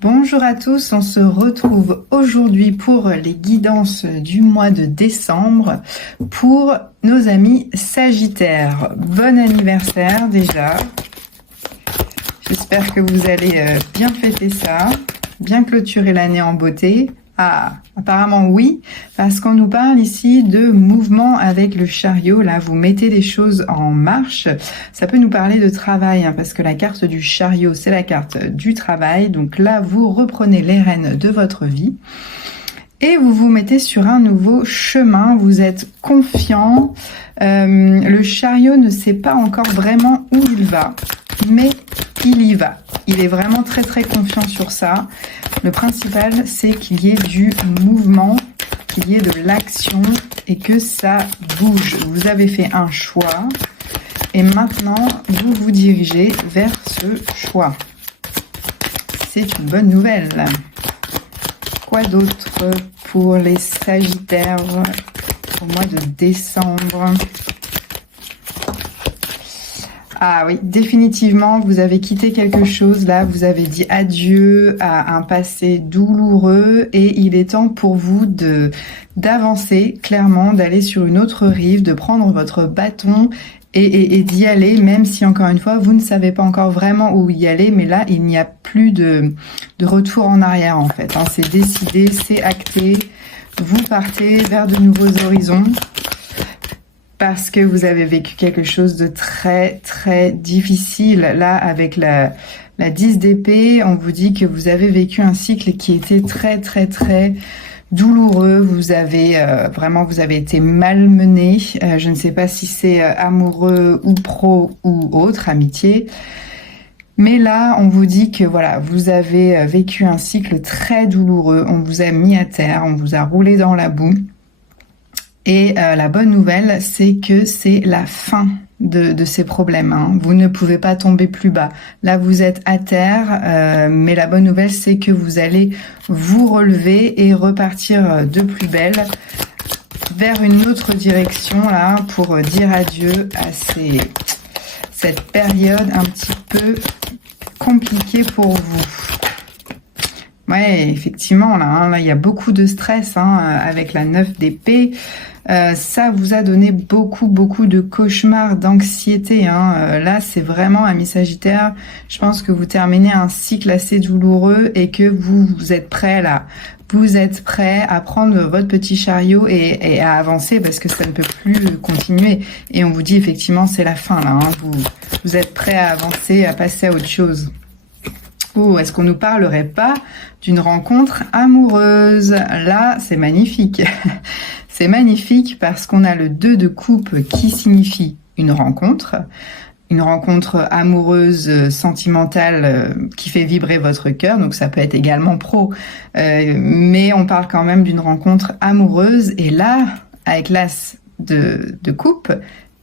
Bonjour à tous, on se retrouve aujourd'hui pour les guidances du mois de décembre pour nos amis Sagittaires. Bon anniversaire déjà. J'espère que vous allez bien fêter ça, bien clôturer l'année en beauté. Ah, apparemment oui, parce qu'on nous parle ici de mouvement avec le chariot. Là, vous mettez des choses en marche. Ça peut nous parler de travail, hein, parce que la carte du chariot, c'est la carte du travail. Donc là, vous reprenez les rênes de votre vie et vous vous mettez sur un nouveau chemin. Vous êtes confiant. Le chariot ne sait pas encore vraiment où il va, mais il y va. Il est vraiment très très confiant sur ça. Le principal, c'est qu'il y ait du mouvement, qu'il y ait de l'action et que ça bouge. Vous avez fait un choix et maintenant, vous vous dirigez vers ce choix. C'est une bonne nouvelle. Quoi d'autre pour les Sagittaires au mois de décembre ? Ah oui, définitivement, vous avez quitté quelque chose là, vous avez dit adieu à un passé douloureux et il est temps pour vous d'avancer clairement, d'aller sur une autre rive, de prendre votre bâton et d'y aller, même si encore une fois, vous ne savez pas encore vraiment où y aller, mais là, il n'y a plus de retour en arrière en fait, hein. C'est décidé, c'est acté, vous partez vers de nouveaux horizons. Parce que vous avez vécu quelque chose de très très difficile. Là, avec la 10 d'épée, on vous dit que vous avez vécu un cycle qui était très très très douloureux. Vous avez vraiment, vous avez été malmené. Je ne sais pas si c'est amoureux ou pro ou autre, amitié. Mais là, on vous dit que voilà, vous avez vécu un cycle très douloureux. On vous a mis à terre, on vous a roulé dans la boue. Et la bonne nouvelle, c'est que c'est la fin de ces problèmes, hein. Vous ne pouvez pas tomber plus bas. Là, vous êtes à terre, mais la bonne nouvelle, c'est que vous allez vous relever et repartir de plus belle vers une autre direction, là, pour dire adieu à cette période un petit peu compliquée pour vous. Ouais, effectivement, là, il y a beaucoup de stress, hein, avec la 9 d'épée. Ça vous a donné beaucoup de cauchemars, d'anxiété, hein. Là, c'est vraiment, amis Sagittaire, je pense que vous terminez un cycle assez douloureux et que vous êtes prêts là. Vous êtes prêts à prendre votre petit chariot et à avancer parce que ça ne peut plus continuer. Et on vous dit effectivement, c'est la fin là, hein. Vous êtes prêts à avancer, à passer à autre chose. Oh, est-ce qu'on nous parlerait pas d'une rencontre amoureuse? Là, c'est magnifique. C'est magnifique parce qu'on a le 2 de coupe qui signifie une rencontre amoureuse, sentimentale, qui fait vibrer votre cœur. Donc ça peut être également pro, mais on parle quand même d'une rencontre amoureuse. Et là, avec l'as de coupe,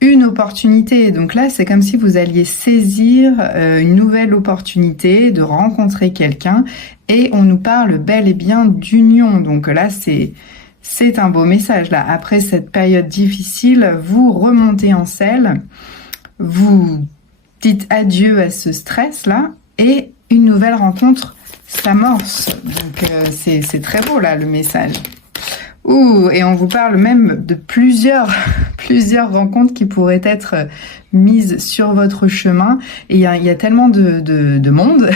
une opportunité. Donc là, c'est comme si vous alliez saisir une nouvelle opportunité de rencontrer quelqu'un et on nous parle bel et bien d'union. Donc là, c'est un beau message. Là, après cette période difficile, vous remontez en selle, vous dites adieu à ce stress-là et une nouvelle rencontre s'amorce. Donc c'est très beau là, le message. Ouh, et on vous parle même de plusieurs rencontres qui pourraient être mises sur votre chemin. Et il y a tellement de monde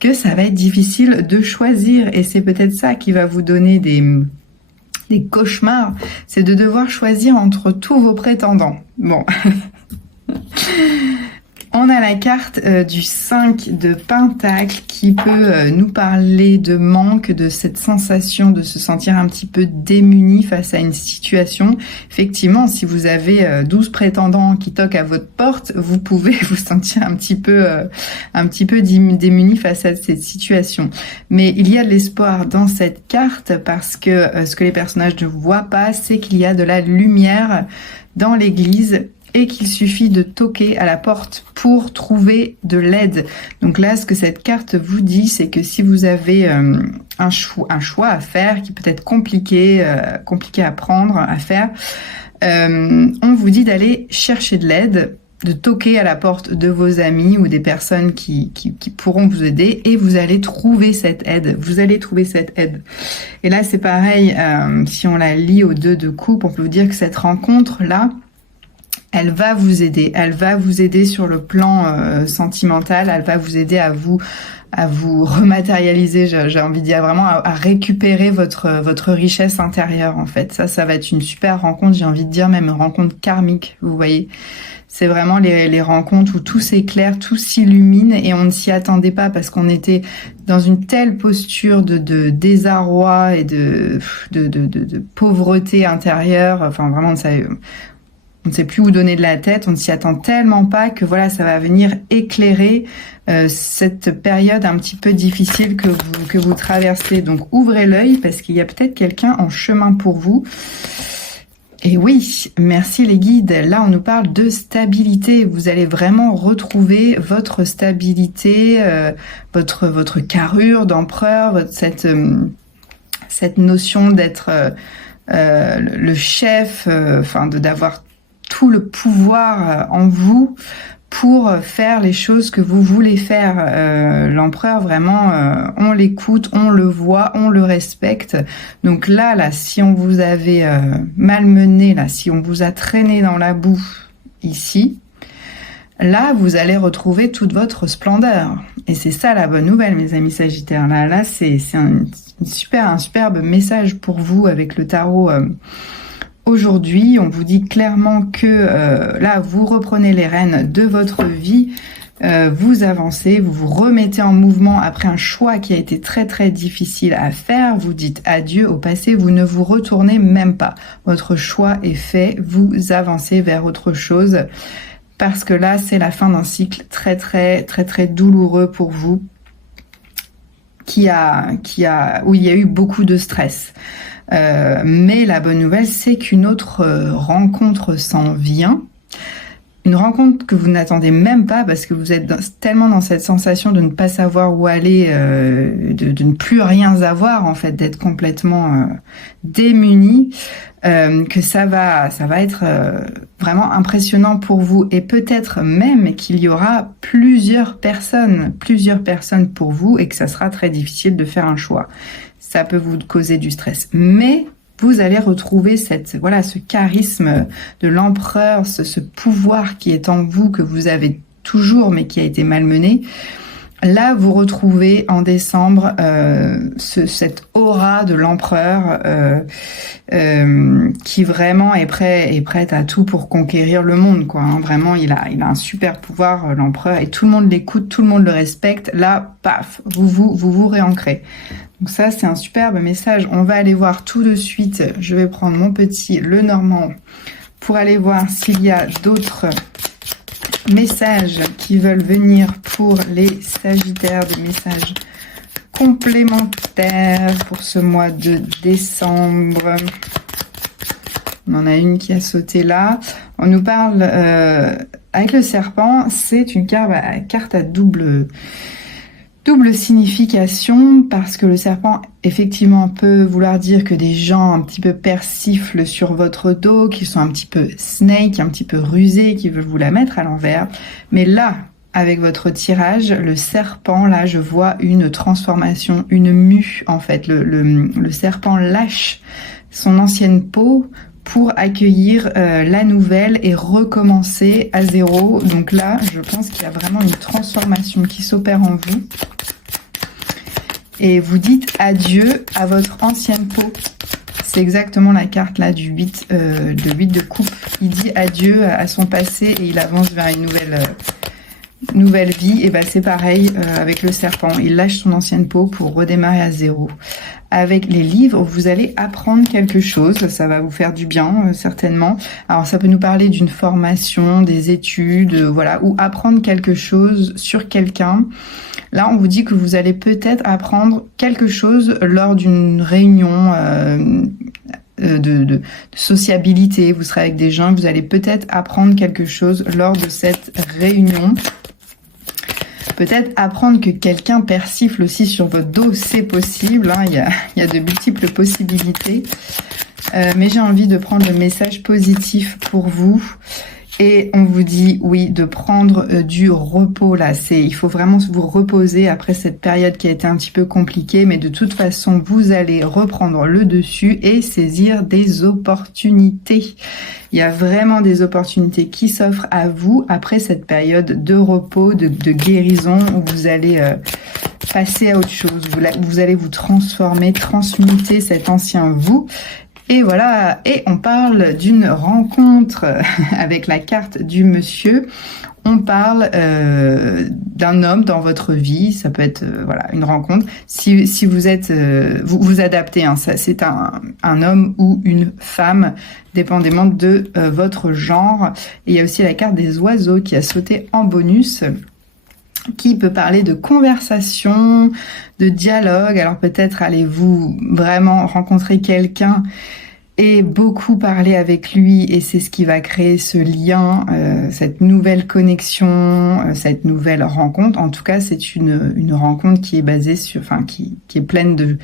que ça va être difficile de choisir. Et c'est peut-être ça qui va vous donner des cauchemars. C'est de devoir choisir entre tous vos prétendants. Bon. On a la carte du 5 de Pentacle qui peut nous parler de manque, de cette sensation de se sentir un petit peu démuni face à une situation. Effectivement, si vous avez 12 prétendants qui toquent à votre porte, vous pouvez vous sentir un petit peu démuni face à cette situation. Mais il y a de l'espoir dans cette carte parce que ce que les personnages ne voient pas, c'est qu'il y a de la lumière dans l'église et qu'il suffit de toquer à la porte pour trouver de l'aide. Donc là, ce que cette carte vous dit, c'est que si vous avez un choix à faire qui peut être compliqué à prendre, à faire, on vous dit d'aller chercher de l'aide toquer à la porte de vos amis ou des personnes qui pourront vous aider, et vous allez trouver cette aide. Vous allez trouver cette aide. Et là, c'est pareil, si on la lie aux 2 de coupe, on peut vous dire que cette rencontre-là, elle va vous aider. Elle va vous aider sur le plan sentimental. Elle va vous aider à vous rematérialiser, j'ai envie de dire, vraiment à récupérer votre richesse intérieure, en fait. Ça va être une super rencontre, j'ai envie de dire même une rencontre karmique, vous voyez. C'est vraiment les rencontres où tout s'éclaire, tout s'illumine, et on ne s'y attendait pas parce qu'on était dans une telle posture de désarroi et de pauvreté intérieure. Enfin, vraiment, on ne sait plus où donner de la tête, on ne s'y attend tellement pas que voilà, ça va venir éclairer cette période un petit peu difficile que vous traversez. Donc ouvrez l'œil parce qu'il y a peut-être quelqu'un en chemin pour vous. Et oui, merci les guides. Là, on nous parle de stabilité. Vous allez vraiment retrouver votre stabilité, votre carrure d'empereur, cette notion d'être le chef, d'avoir tout le pouvoir en vous pour faire les choses que vous voulez faire. L'empereur, vraiment, on l'écoute, on le voit, on le respecte. Donc là, si on vous avait malmené, si on vous a traîné dans la boue ici, là, vous allez retrouver toute votre splendeur. Et c'est ça la bonne nouvelle, mes amis Sagittaires. Là, c'est un superbe message pour vous avec le tarot. Aujourd'hui, on vous dit clairement que là, vous reprenez les rênes de votre vie, vous avancez, vous vous remettez en mouvement après un choix qui a été très très difficile à faire. Vous dites adieu au passé, vous ne vous retournez même pas. Votre choix est fait, vous avancez vers autre chose. Parce que là, c'est la fin d'un cycle très très très très douloureux pour vous, où il y a eu beaucoup de stress. Mais la bonne nouvelle, c'est qu'une autre rencontre s'en vient. Une rencontre que vous n'attendez même pas parce que vous êtes tellement dans cette sensation de ne pas savoir où aller, de ne plus rien avoir en fait, d'être complètement démuni, que ça va être vraiment impressionnant pour vous, et peut-être même qu'il y aura plusieurs personnes pour vous et que ça sera très difficile de faire un choix. Ça peut vous causer du stress, mais vous allez retrouver ce charisme de l'empereur, ce pouvoir qui est en vous, que vous avez toujours, mais qui a été malmené. Là, vous retrouvez en décembre cette aura de l'empereur qui vraiment est prête à tout pour conquérir le monde, quoi. Hein. Vraiment, il a un super pouvoir, l'empereur, et tout le monde l'écoute, tout le monde le respecte. Là, paf, vous réancrez. Donc ça, c'est un superbe message. On va aller voir tout de suite. Je vais prendre mon petit Lenormand pour aller voir s'il y a d'autres messages qui veulent venir pour les Sagittaires, des messages complémentaires pour ce mois de décembre. On en a une qui a sauté là. On nous parle avec le serpent. C'est une carte à double signification, parce que le serpent effectivement peut vouloir dire que des gens un petit peu persiflent sur votre dos, qui sont un petit peu snake, un petit peu rusés, qui veulent vous la mettre à l'envers. Mais là, avec votre tirage, le serpent, là, je vois une transformation, une mue en fait. Le serpent lâche son ancienne peau pour accueillir la nouvelle et recommencer à zéro. Donc là, je pense qu'il y a vraiment une transformation qui s'opère en vous. Et vous dites adieu à votre ancienne peau. C'est exactement la carte là du 8 de coupe. Il dit adieu à son passé et il avance vers une nouvelle vie. Et ben c'est pareil avec le serpent. Il lâche son ancienne peau pour redémarrer à zéro. Avec les livres, vous allez apprendre quelque chose. Ça va vous faire du bien, certainement. Alors, ça peut nous parler d'une formation, des études, voilà, ou apprendre quelque chose sur quelqu'un. Là, on vous dit que vous allez peut-être apprendre quelque chose lors d'une réunion de sociabilité. Vous serez avec des gens, vous allez peut-être apprendre quelque chose lors de cette réunion. Peut-être apprendre que quelqu'un persifle aussi sur votre dos, c'est possible. Hein, il y a de multiples possibilités. Mais j'ai envie de prendre le message positif pour vous, Et on vous dit, oui, de prendre du repos là. Il faut vraiment vous reposer après cette période qui a été un petit peu compliquée, mais de toute façon, vous allez reprendre le dessus et saisir des opportunités. Il y a vraiment des opportunités qui s'offrent à vous après cette période de repos, de guérison, où vous allez passer à autre chose. Vous allez vous transformer, transmuter cet ancien vous. Et voilà, et on parle d'une rencontre avec la carte du monsieur. On parle d'un homme dans votre vie, ça peut être voilà une rencontre. Si vous êtes, vous adaptez, hein, c'est un homme ou une femme, dépendamment de votre genre. Et il y a aussi la carte des oiseaux qui a sauté en bonus, qui peut parler de conversation, de dialogue. Alors peut-être allez-vous vraiment rencontrer quelqu'un et beaucoup parler avec lui, et c'est ce qui va créer ce lien, cette nouvelle connexion, cette nouvelle rencontre. En tout cas, c'est une rencontre qui est basée sur, enfin qui est pleine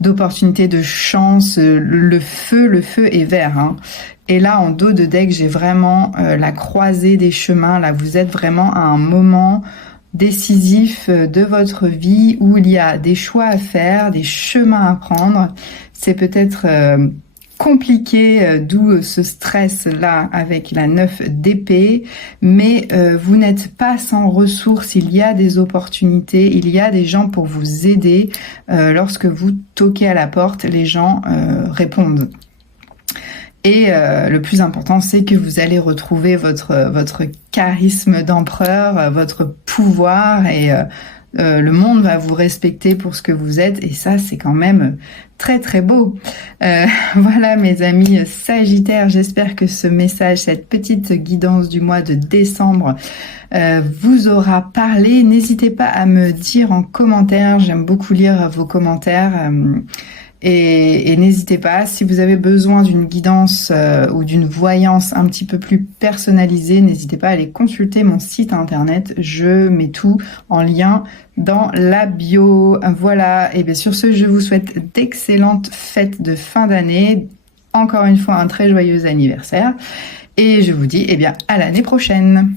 d'opportunités, de chance. Le feu est vert, hein. Et là, en dos de deck, j'ai vraiment la croisée des chemins. Là, vous êtes vraiment à un moment décisif de votre vie où il y a des choix à faire, des chemins à prendre. C'est peut-être compliqué, d'où ce stress-là avec la 9 d'épée, mais vous n'êtes pas sans ressources, il y a des opportunités, il y a des gens pour vous aider. Lorsque vous toquez à la porte, les gens répondent. Et le plus important, c'est que vous allez retrouver votre charisme d'empereur, votre pouvoir, et le monde va vous respecter pour ce que vous êtes, et ça, c'est quand même très très beau. Voilà mes amis Sagittaires, j'espère que ce message, cette petite guidance du mois de décembre vous aura parlé. N'hésitez pas à me dire en commentaire, j'aime beaucoup lire vos commentaires. Et n'hésitez pas, si vous avez besoin d'une guidance ou d'une voyance un petit peu plus personnalisée, n'hésitez pas à aller consulter mon site internet. Je mets tout en lien dans la bio. Voilà, et bien sur ce, je vous souhaite d'excellentes fêtes de fin d'année. Encore une fois, un très joyeux anniversaire. Et je vous dis à l'année prochaine.